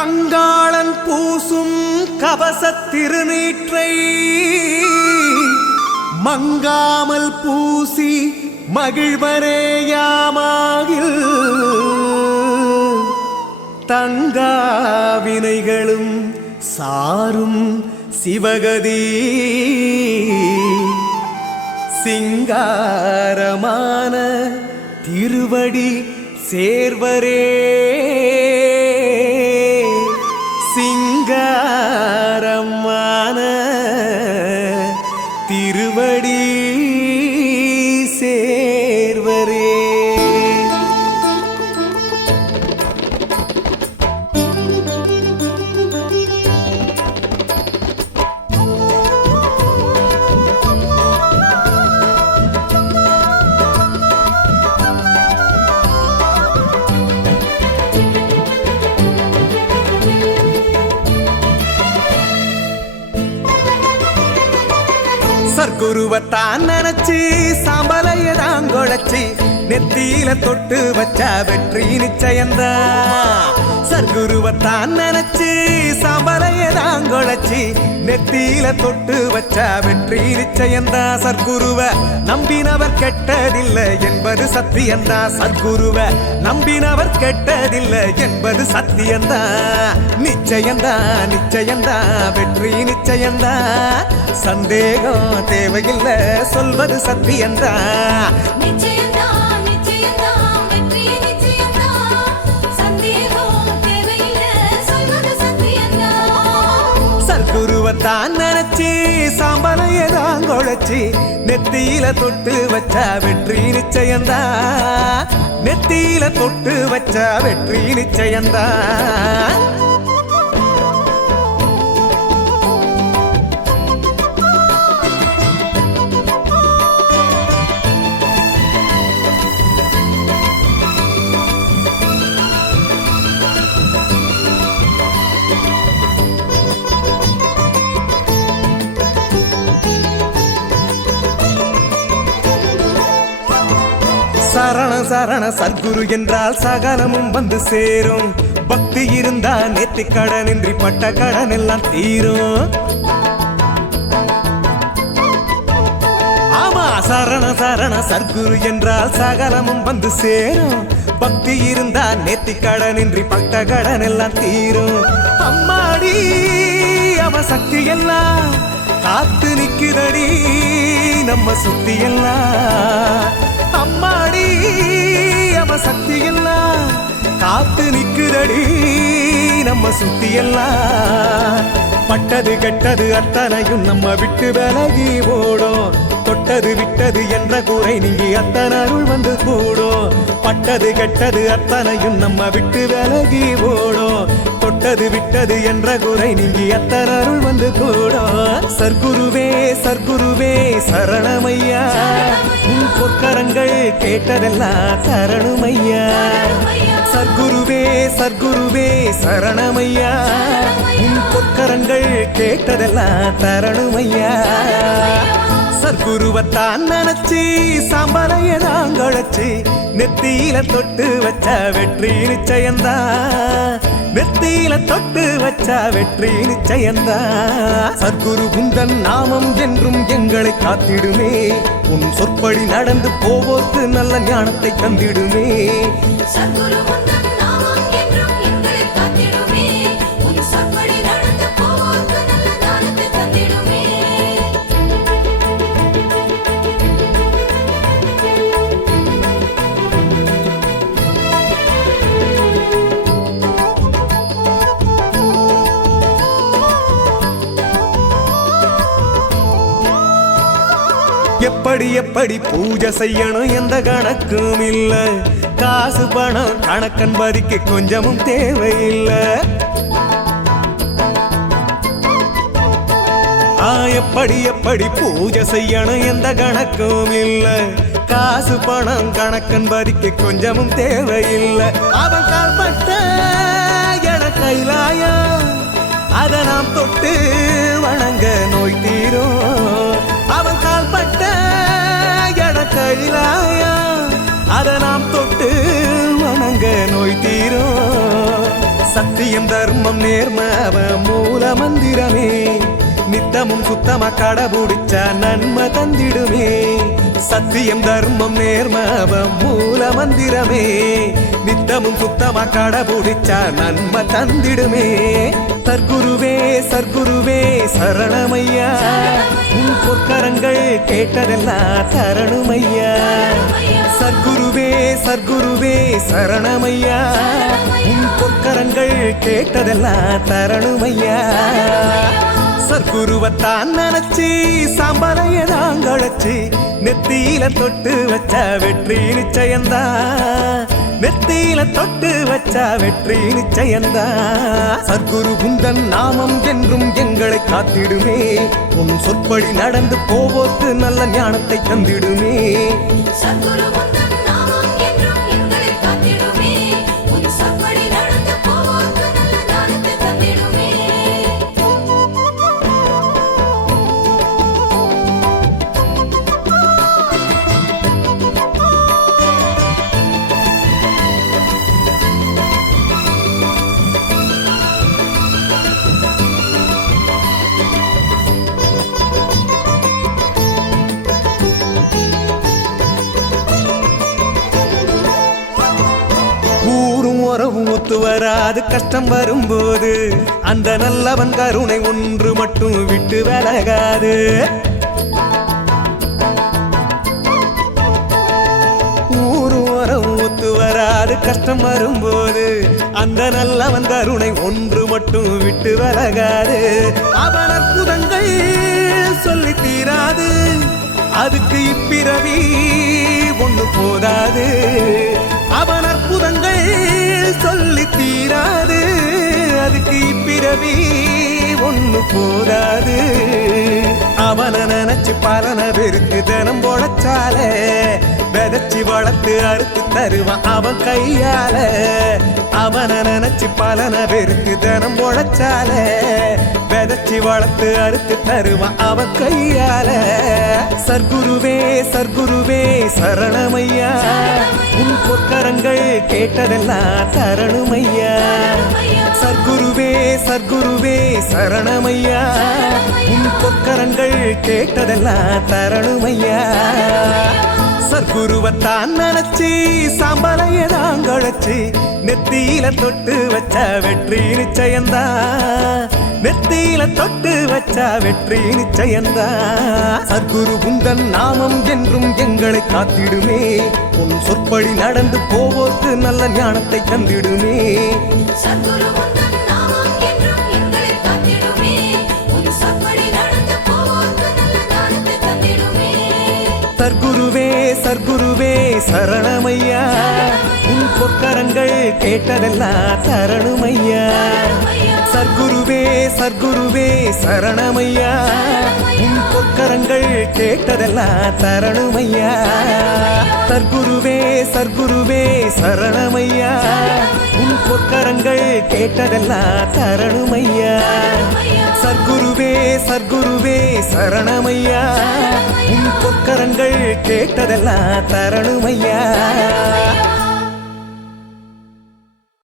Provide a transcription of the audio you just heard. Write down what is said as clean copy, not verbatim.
கங்காளன் பூசும் கவசத் திருநீற்றை மங்காமல் பூசி மகிழ்வரேயாமாகில் தங்காவினைகளும் சாரும் சிவகதி சிங்காரமான திருவடி சேர்வரே சிங்காரமான திருவடி சேர்வரே. சர்க்குருவத்தான் நினைச்சு சாம்பலையதான் குழைச்சி நெத்தியில தொட்டு வச்சா வெற்றி நிச்சயந்தான். சர்க்குருவத்தான் நினைச்சு சாம்பலையதான் குழைச்சி நெத்தியில தொட்டு வச்சா வெற்றி நிச்சயந்தான். சர்க்குருவ நம்பினவர் கெட்டதில்லை என்பது சத்தியந்தான். சர்க்குருவ நம்பினவர் கெட்டதில்லை என்பது சத்தியந்தான். நிச்சயந்தான் நிச்சயந்தான் வெற்றி நிச்சயந்தான். சந்தேகம் தேவையில்லை சொல்வது சத்தியந்தான். சர்க்குருவத்தான் நினைச்சு சாம்பலையதான் குழைச்சி நெத்தியில தொட்டு வச்சா வெற்றி நிச்சயந்தான். நெத்தியில தொட்டு வச்சா வெற்றி நிச்சயந்தான். சரண சரண சர்க்குரு என்றால் சகலமும் வந்து சேரும். பக்தி இருந்தா நேத்தி கடனின்றி பட்ட கடன் எல்லாம் தீரும். ஆமா சரண சரண சர்க்குரு என்றால் சகலமும் வந்து சேரும். பக்தி இருந்தா நேத்தி கடனின்றி பட்ட கடன் எல்லாம் தீரும். அம்மாடி அவ சக்தி எல்லாம் காத்து நிக்குதடி நம்ம சுத்தி எல்லாம். அம்மாடி அவ சக்தி எல்லாம் காத்து நிக்குதடி நம்ம சுத்தி எல்லாம். பட்டது கெட்டது அத்தனையும் நம்ம விட்டு விலகி ஓடும். தொட்டது விட்டது என்ற குறை நீங்கி அத்தனை அருள் வந்து கூடும். பட்டது கெட்டது அத்தனையும் நம்ம விட்டு விலகி ஓடும். தொட்டது விட்டது என்ற குறை நீங்கி அத்தனை அருள் வந்து கூடும். சர்க்குருவே சர்க்குருவே சரணமையா உன் பொற்கரங்கள் கேட்டதெல்லாம் தரணுமையா. சர்க்குருவே சர்க்குருவே சரணமையா உன் பொற்கரங்கள் கேட்டதெல்லாம் தரணுமையா. சர்க்குருவத்தான் நினைச்சு சாம்பலையதான் குழைச்சி நெத்தியில தொட்டு வச்சா வெற்றி நிச்சயந்தான். நெத்தியில தொட்டு வச்சா வெற்றி நிச்சயந்தான். சர்க்குரு குந்தன் நாமம் என்றும் எங்களை காத்திடுமே. உன் சொற்படி நடந்து போவோர்க்கு நல்ல ஞானத்தை தந்திடுமே. எப்படி எப்படி பூஜை செய்யணும் எந்த கணக்கும் இல்ல. காசு பணம் கணக்கன்பதிக்கு கொஞ்சமும் தேவையில்லை. எப்படி எப்படி பூஜை செய்யணும் எந்த கணக்கும் இல்ல. காசு பணம் கணக்கன்பதிக்கு கொஞ்சமும் தேவையில்லை. அவன் கால்பட்ட என கைலாயம் அதை நாம் தொட்டு வணங்க நோய் தீரும். அவன் கால்பட்ட என கைலாயம் அதை நாம் தொட்டு வணங்க நோய் தீரும். சத்தியம் தர்மம் நேர்மவ மூல மந்திரமே நித்தமும் சுத்தமா கடைபிடிச்ச நன்மை தந்திடுமே சத்தியம் தர்மம் நேர்மவ மூல மந்திரமே நித்தமும் சுத்தமா கடைபிடிச்ச நன்மை தந்திடுமே சர்க்குருவே சர்க்குருவே சரணமையா உன் பொற்கரங்கள் கேட்டதெல்லாம் தரணுமையா சர்க்குருவே சர்க்குருவே சரணமையா உன் பொற்கரங்கள் கேட்டதெல்லாம் தரணுமையா சர்க்குருவத்தான் நினைச்சி சாம்பலைய நாங்கழைச்சி நெத்தியில தொட்டு வச்ச வெற்றி நிச்சயந்தா நெத்தியில தொட்டு வச்ச வெற்றி நிச்சயந்தா சர்க்குரு குந்தன் நாமம் என்றும் எங்களை காத்திடுமே உன் சொற்படி நடந்து போவோக்கு நல்ல ஞானத்தை தந்திடுமே சத்குரு உந்தன் நாமம் என்றும் எங்களை காத்திடுமே உன் சொற்படி நடந்து போவோர்க்கு நல்ல ஞானத்தை தந்திடுமே ஊரும் உறவும் ஒத்து வராது கஷ்டம் வரும்போது அந்த நல்லவன் கருணை ஒன்று மட்டும் விட்டு விலகாது ஊரும் உறவும் ஒத்து வராது கஷ்டம் வரும்போது அந்த நல்லவன் கருணை ஒன்று மட்டும் விட்டு விலகாது அவன் அற்புதங்கள் சொல்லி தீராது அதுக்கு இப்பிறவி ஒண்ணு போதாது அவன் அற்புதங்கள் சொல்லி தீராது அதுக்கு இப்பிறவி ஒண்ணு போதாது அவனை நினைச்சு பலன பெருக்கு தினம் பொழைச்சால விதைச்சி வளர்த்து அறுத்து தருவான் அவன் கையால அவனை நினைச்சு பலன பெருக்கு தினம் பொழைச்சால விதைச்சி வளர்த்து அறுத்து தருவான் அவன் கையால சர்க்குருவே சர்க்குருவே சரணமையா உன் பொற்கரங்கள் கேட்டதெல்லாம் தரணுமையா சர்க்குருவே சர்க்குருவே சரணமையா உன் பொற்கரங்கள் கேட்டதெல்லாம் தரணுமையா சர்க்குருவத்தான் நினைச்சி சாம்பலைய நாங்கழைச்சி நெத்தியில தொட்டு வச்ச வெற்றி நிச்சயந்தா நெத்தியில தொட்டு வச்ச வெற்றி நிச்சயந்தா சர்க்குரு குந்தன் நாமம் என்றும் எங்களை காத்திடுமே உன் சொற்படி நடந்து போவோர்க்கு நல்ல ஞானத்தை தந்திடுமே சத்குரு உந்தன் நாமம் என்றும் எங்களை காத்திடுமே உன் சொற்படி நடந்து போவோர்க்கு நல்ல ஞானத்தை தந்திடுமே சர்க்குருவே சர்க்குருவே சரணமையா உன் பொற்கரங்கள் கேட்டதெல்லாம் தரணுமையா சர்க்குருவே சர்க்குருவே சரணமையா உன் பொற்கரங்கள் கேட்டதெல்லாம் தரணுமையா சர்க்குருவே சர்க்குருவே சரணமையா உன் பொற்கரங்கள் கேட்டதெல்லாம் தரணுமையா சர்க்குருவே சர்க்குருவே சரணமையா உன் பொற்கரங்கள் கேட்டதெல்லாம் தரணுமையா